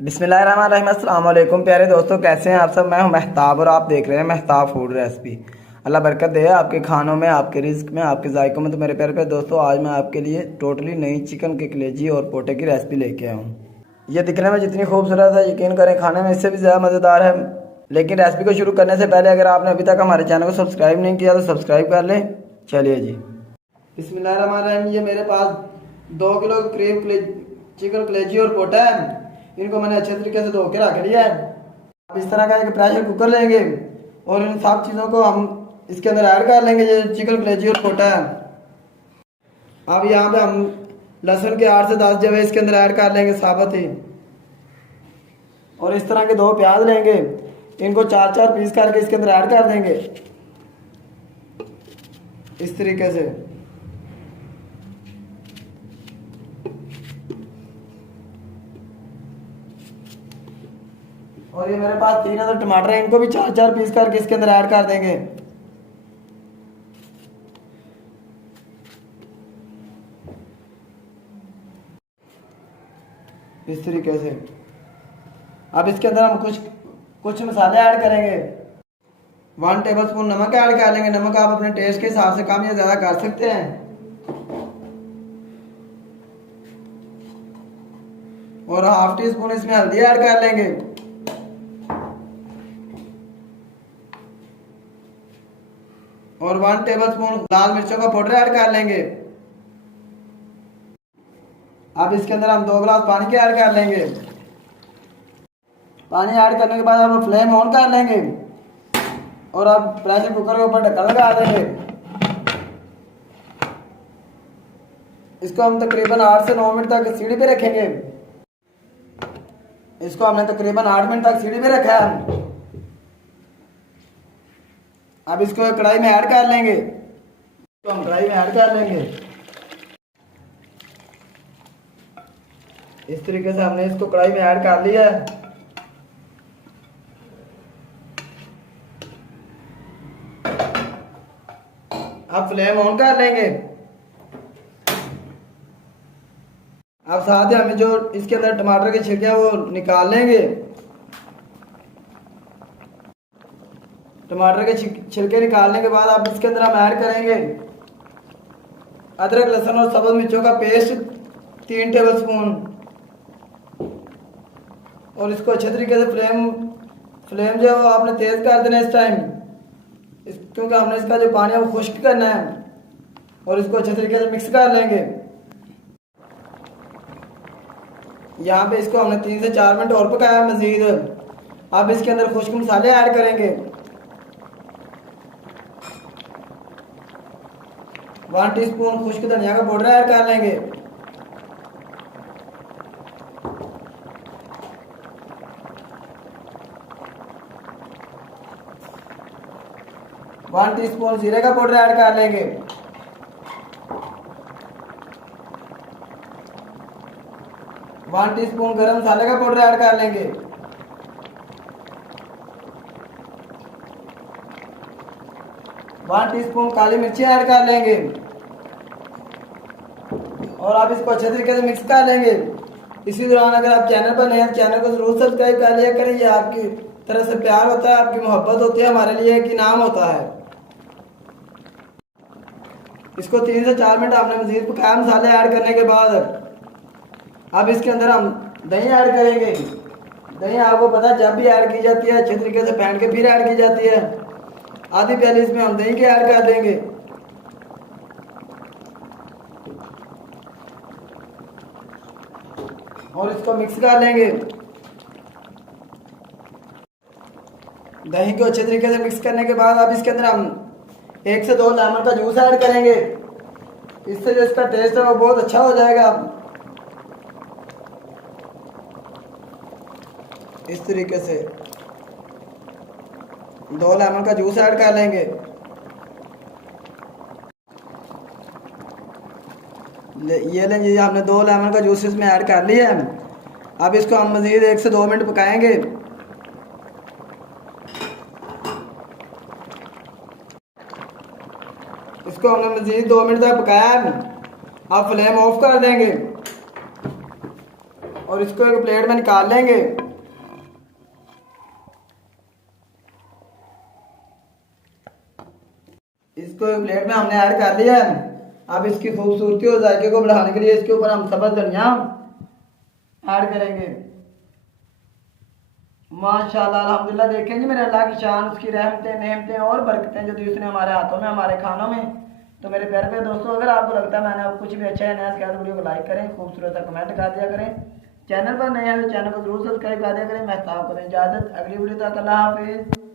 बिस्मिल्लाहिर्रहमानिर्रहीम। अस्सलाम वालेकुम प्यारे दोस्तों, कैसे हैं आप सब। मैं हूं महताब और आप देख रहे हैं महताब फूड रेसिपी। अल्लाह बरकत दे आपके खानों में, आपके रिस्क में, आपके जायकों में। तो मेरे प्यारे प्यारे दोस्तों, आज मैं आपके लिए टोटली नई चिकन के कलेजी और पोटे की रेसिपी लेके आया हूँ। ये दिखने में जितनी खूबसूरत है, यकीन करें खाने में इससे भी ज़्यादा मज़ेदार है। लेकिन रेसिपी को शुरू करने से पहले अगर आपने अभी तक हमारे चैनल को सब्सक्राइब नहीं किया तो सब्सक्राइब कर लें। चलिए जी, बिस्मिल्लाहिर्रहमानिर्रहीम। ये मेरे पास 2 किलो के करीब चिकन कलेजी और पोटा है। इनको मैंने अच्छे तरीके से धो के रख लिया है। अब इस तरह का एक प्रेशर कुकर लेंगे और इन सब चीज़ों को हम इसके अंदर ऐड कर लेंगे, जो चिकन कलेजी और पोटा है। अब यहाँ पे हम लहसुन के 8 से 10 जवे इसके अंदर ऐड कर लेंगे साबुत ही। और इस तरह के 2 प्याज लेंगे, इनको 4-4 पीस करके इसके अंदर ऐड कर देंगे इस तरीके से। और ये मेरे पास 3 अदर टमाटर है, इनको भी 4-4 पीस करके इसके अंदर ऐड कर देंगे। इस तरीके से। अब इसके अंदर हम कुछ मसाले ऐड करेंगे। 1 टेबलस्पून नमक ऐड कर लेंगे। नमक आप अपने टेस्ट के हिसाब से कम या ज़्यादा कर सकते हैं। और ½ टीस्पून इसमें हल्दी ऐड कर लेंगे। और 1 टेबलस्पून लाल मिर्चों का पाउडर ऐड कर लेंगे। अब इसके अंदर हम 2 गिलास पानी के ऐड कर लेंगे। पानी ऐड करने के बाद हम फ्लेम ऑन कर लेंगे और अब प्रेशर कुकर के ऊपर ढक्कन लगा देंगे। इसको हम तकरीबन 8 से 9 मिनट तक सीढ़ी पे रखेंगे। इसको हमने तकरीबन 8 मिनट तक सीढ़ी पे रखा है। अब इसको कढ़ाई में ऐड कर लेंगे। तो हम कढ़ाई में ऐड कर लेंगे। इस तरीके से हमने इसको कढ़ाई में ऐड कर लिया है। अब फ्लेम ऑन कर लेंगे। अब साथ ही हमें जो इसके अंदर टमाटर के छिलके हैं वो निकाल लेंगे। टमाटर के छिलके निकालने के बाद अब इसके अंदर हम ऐड करेंगे अदरक लहसुन और सब्ज़ मिर्चों का पेस्ट 3 टेबलस्पून। और इसको अच्छे तरीके से फ्लेम जो है वो आपने तेज़ कर देना इस टाइम, क्योंकि हमने इसका जो पानी है वो खुश्क करना है। और इसको अच्छे तरीके से मिक्स कर लेंगे। यहाँ पे इसको हमने 3 से 4 मिनट और पकाया है मज़ीद। अब इसके अंदर खुश्क मसाले ऐड करेंगे। 1 टीस्पून खुश्क धनिया का पाउडर ऐड कर लेंगे। वन टीस्पून जीरे का पाउडर ऐड कर लेंगे। 1 टीस्पून गरम मसाले का पाउडर ऐड कर लेंगे। 1 टीस्पून काली मिर्ची ऐड कर लेंगे। और आप इसको अच्छे तरीके से मिक्स कर लेंगे। इसी दौरान अगर आप चैनल पर नए हैं, चैनल को जरूर सब्सक्राइब कर लिया करें। ये आपकी तरफ से प्यार होता है, आपकी मोहब्बत होती है, हमारे लिए एक इनाम होता है। इसको 3 से 4 मिनट आपने मजीद पकाया मसाले ऐड करने के बाद अब इसके अंदर हम दही ऐड करेंगे। दही आपको पता है जब भी ऐड की जाती है अच्छे तरीके से फेंट के फिर ऐड की जाती है। आधी प्याली इसमें हम दही के ऐड कर देंगे। और इसको मिक्स कर लेंगे। दही को अच्छे तरीके से मिक्स करने के बाद अब इसके अंदर हम 1 से 2 लेमन का जूस ऐड करेंगे। इससे जो इसका टेस्ट है वो बहुत अच्छा हो जाएगा। इस तरीके से 2 लेमन का जूस ऐड कर लेंगे। ये लें जी, हमने 2 लेमन का जूस इसमें ऐड कर लिया है। अब इसको हम मज़ीद 1 से 2 मिनट पकाएंगे। इसको हमने मज़ीद 2 मिनट तक पकाया है। अब फ्लेम ऑफ कर देंगे और इसको एक प्लेट में निकाल लेंगे। इसको एक प्लेट में हमने ऐड कर लिया है। अब इसकी खूबसूरती और जायके को बढ़ाने के लिए इसके ऊपर हम सब्ज़ धनिया ऐड करेंगे। माशाल्लाह अल्हम्दुलिल्लाह। देखें जी मेरे अल्लाह की शान, उसकी रहमतें नेमतें और बरकतें जो दी उसने हमारे हाथों में, हमारे खानों में। तो मेरे प्यारे प्यारे दोस्तों, अगर आपको लगता है मैंने आपको कुछ भी अच्छा है नया सिखाया तो वीडियो को लाइक करें, खूबसूरत सा कमेंट कर दिया करें। चैनल पर नए हैं तो चैनल को जरूर सब्सक्राइब कर दिया करें। मैं आपको दें इजाज़त, अगली वीडियो तक अल्लाह हाफिज़।